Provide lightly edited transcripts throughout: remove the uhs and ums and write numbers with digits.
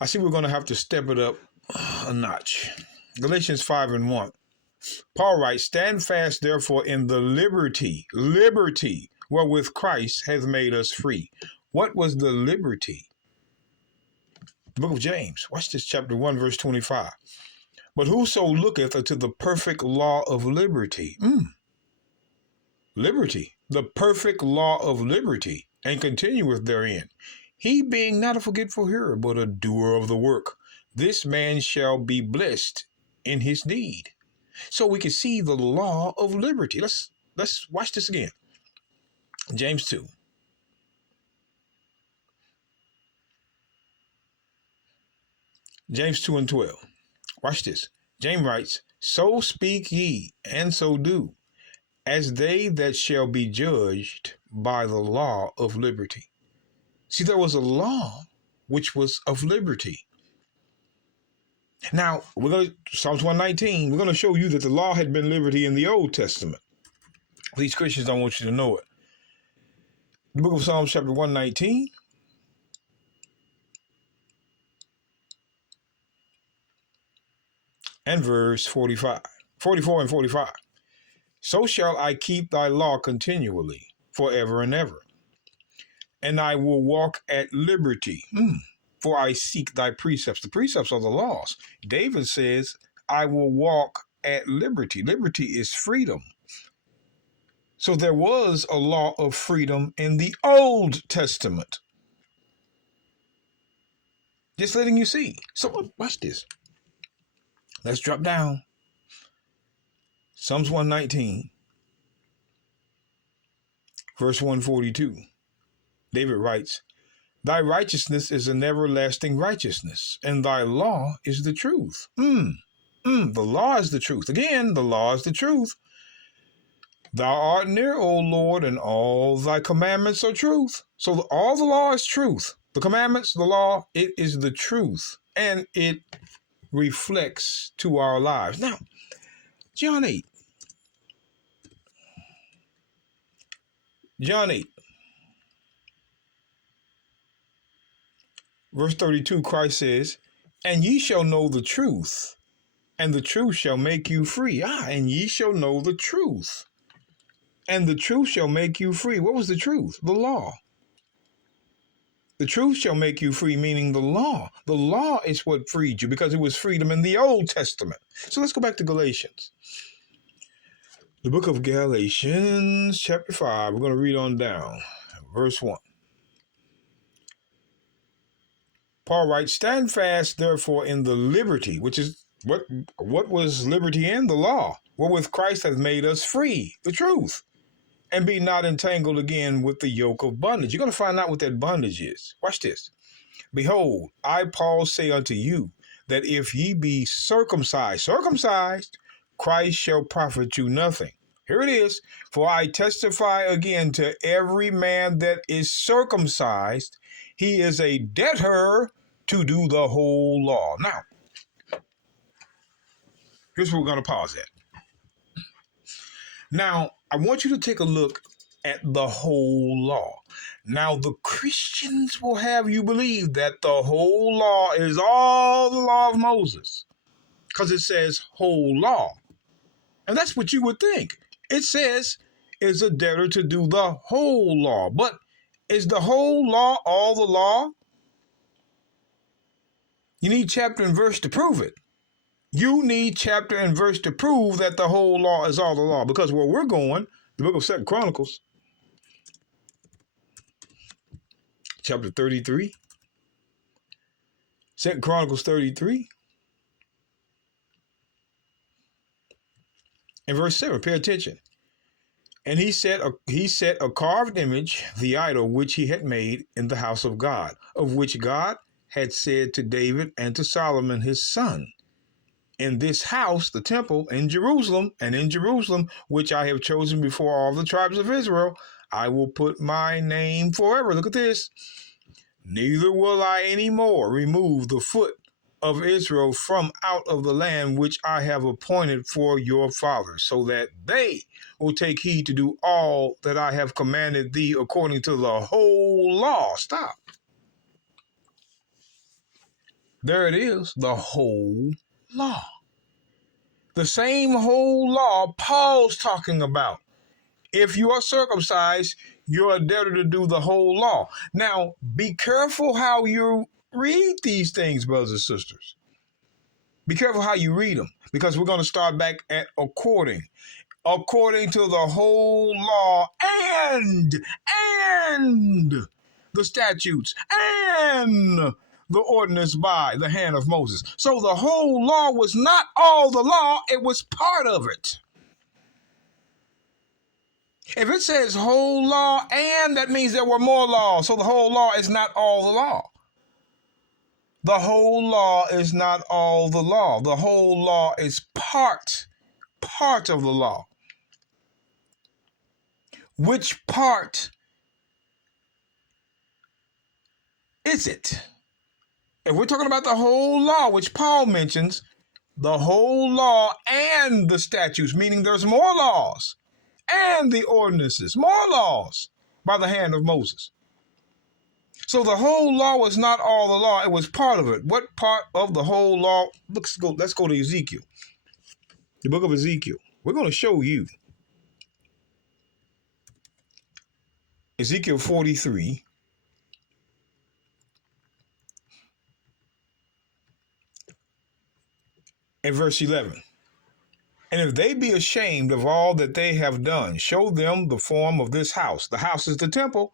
I see we're going to have to step it up a notch. Galatians 5:1. Paul writes, stand fast, therefore, in the liberty wherewith Christ hath made us free. What was the liberty? The book of James. Watch this, chapter 1, verse 25. But whoso looketh unto the perfect law of liberty, liberty, the perfect law of liberty, and continueth therein, he being not a forgetful hearer, but a doer of the work, this man shall be blessed in his deed. So we can see the law of liberty. Let's watch this again. James 2. James 2:12. Watch this. James writes, so speak ye, and so do, as they that shall be judged by the law of liberty. See, there was a law which was of liberty. Now, we're going to, Psalms 119, we're going to show you that the law had been liberty in the Old Testament. These Christians don't want you to know it. The book of Psalms, chapter 119. And verse 44 and 45. So shall I keep thy law continually, forever and ever. And I will walk at liberty, for I seek thy precepts. The precepts are the laws. David says, I will walk at liberty. Liberty is freedom. So there was a law of freedom in the Old Testament. Just letting you see. So watch this. Let's drop down. Psalms 119, verse 142. David writes, thy righteousness is an everlasting righteousness, and thy law is the truth. The law is the truth. Again, the law is the truth. Thou art near, O Lord, and all thy commandments are truth. So all the law is truth. The commandments, the law, it is the truth. And it reflects to our lives. Now, John 8. John 8. Verse 32, Christ says, and ye shall know the truth, and the truth shall make you free. And ye shall know the truth, and the truth shall make you free. What was the truth? The law. The truth shall make you free, meaning the law. The law is what freed you, because it was freedom in the Old Testament. So let's go back to Galatians. The book of Galatians, chapter 5. We're going to read on down. Verse 1. Paul writes, stand fast, therefore, in the liberty, which is what was liberty in? The law, wherewith Christ hath made us free, the truth, and be not entangled again with the yoke of bondage. You're going to find out what that bondage is. Watch this. Behold, I, Paul, say unto you, that if ye be circumcised, Christ shall profit you nothing. Here it is. For I testify again to every man that is circumcised, he is a debtor to do the whole law. Now, here's where we're going to pause at. Now, I want you to take a look at the whole law. Now, the Christians will have you believe that the whole law is all the law of Moses, because it says whole law. And that's what you would think. It says is a debtor to do the whole law. But is the whole law all the law? You need chapter and verse to prove it. You need chapter and verse to prove that the whole law is all the law. Because where we're going, the book of 2 Chronicles, chapter 33. 2 Chronicles 33. And verse 7, pay attention. And he set a carved image, the idol which he had made in the house of God, of which God had said to David and to Solomon his son, in this house, the temple in Jerusalem, and in Jerusalem, which I have chosen before all the tribes of Israel, I will put my name forever. Look at this. Neither will I any more remove the foot of Israel from out of the land which I have appointed for your fathers, so that they will take heed to do all that I have commanded thee according to the whole law. Stop. There it is, the whole law. The same whole law Paul's talking about. If you are circumcised, you're a debtor to do the whole law. Now, be careful how you read these things, brothers and sisters. Be careful how you read them, because we're going to start back at according to the whole law and the statutes and the ordinance by the hand of Moses. So the whole law was not all the law, it was part of it. If it says whole law and, that means there were more laws. So the whole law is not all the law. The whole law is not all the law. The whole law is part of the law. Which part is it? If we're talking about the whole law, which Paul mentions, the whole law and the statutes, meaning there's more laws, and the ordinances, more laws by the hand of Moses. So the whole law was not all the law, it was part of it. What part of the whole law? Let's go to Ezekiel, the book of Ezekiel. We're going to show you. Ezekiel 43. And verse 11. And if they be ashamed of all that they have done, show them the form of this house. The house is the temple,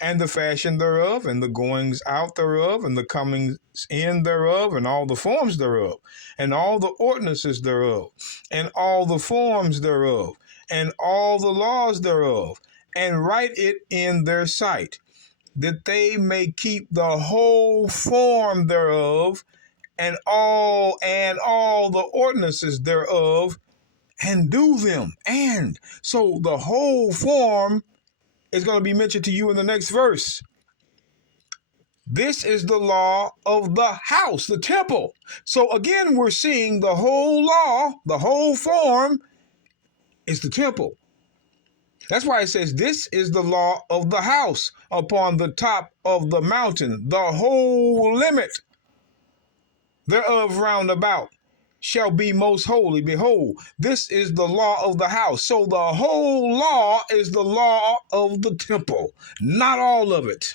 and the fashion thereof, and the goings out thereof, and the comings in thereof, and all the forms thereof, and all the ordinances thereof, and all the forms thereof, and all the laws thereof, and write it in their sight, that they may keep the whole form thereof, and all the ordinances thereof, and do them. And so the whole form is going to be mentioned to you in the next verse. This is the law of the house, the temple. So again, we're seeing the whole law, the whole form is the temple. That's why it says, this is the law of the house upon the top of the mountain, the whole limit thereof round about shall be most holy. Behold, this is the law of the house. So the whole law is the law of the temple, not all of it.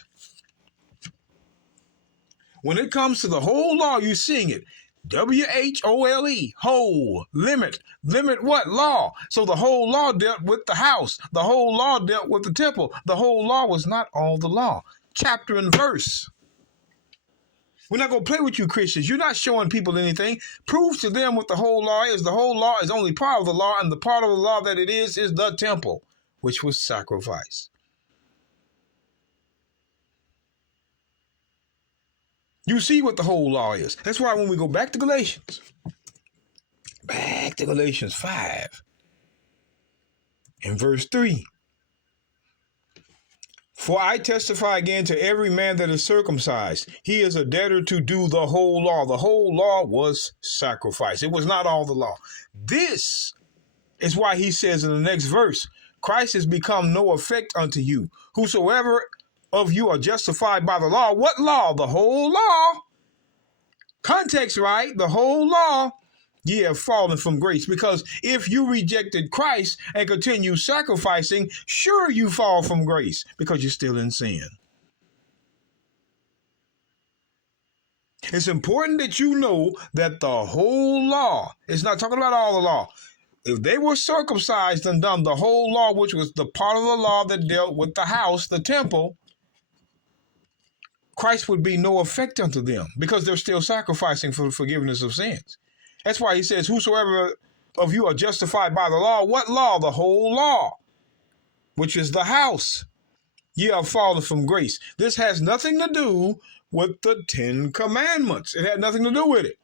When it comes to the whole law, you're seeing it. W-H-O-L-E, whole, limit. Limit what? Law. So the whole law dealt with the house. The whole law dealt with the temple. The whole law was not all the law. Chapter and verse. We're not going to play with you, Christians. You're not showing people anything. Prove to them what the whole law is. The whole law is only part of the law, and the part of the law that it is the temple, which was sacrifice. You see what the whole law is. That's why when we go back to Galatians 5 and verse 3, for I testify again to every man that is circumcised, he is a debtor to do the whole law. The whole law was sacrifice. It was not all the law. This is why he says in the next verse, Christ has become no effect unto you. Whosoever of you are justified by the law. What law? The whole law. Context, right? The whole law. Ye have fallen from grace, because if you rejected Christ and continue sacrificing, sure you fall from grace because you're still in sin. It's important that you know that the whole law, it's not talking about all the law. If they were circumcised and done the whole law, which was the part of the law that dealt with the house, the temple, Christ would be no effect unto them because they're still sacrificing for the forgiveness of sins. That's why he says, whosoever of you are justified by the law. What law? The whole law, which is the house. Ye are fallen from grace. This has nothing to do with the 10 Commandments. It had nothing to do with it.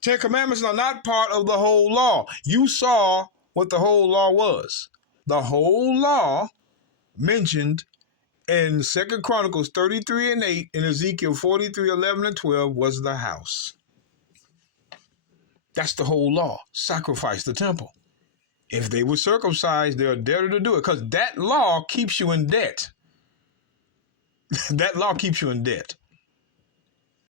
10 Commandments are not part of the whole law. You saw what the whole law was. The whole law mentioned in 2 Chronicles 33 and 8 and Ezekiel 43, 11 and 12 was the house. That's the whole law. Sacrifice the temple. If they were circumcised, they're a debtor to do it because that law keeps you in debt. That law keeps you in debt.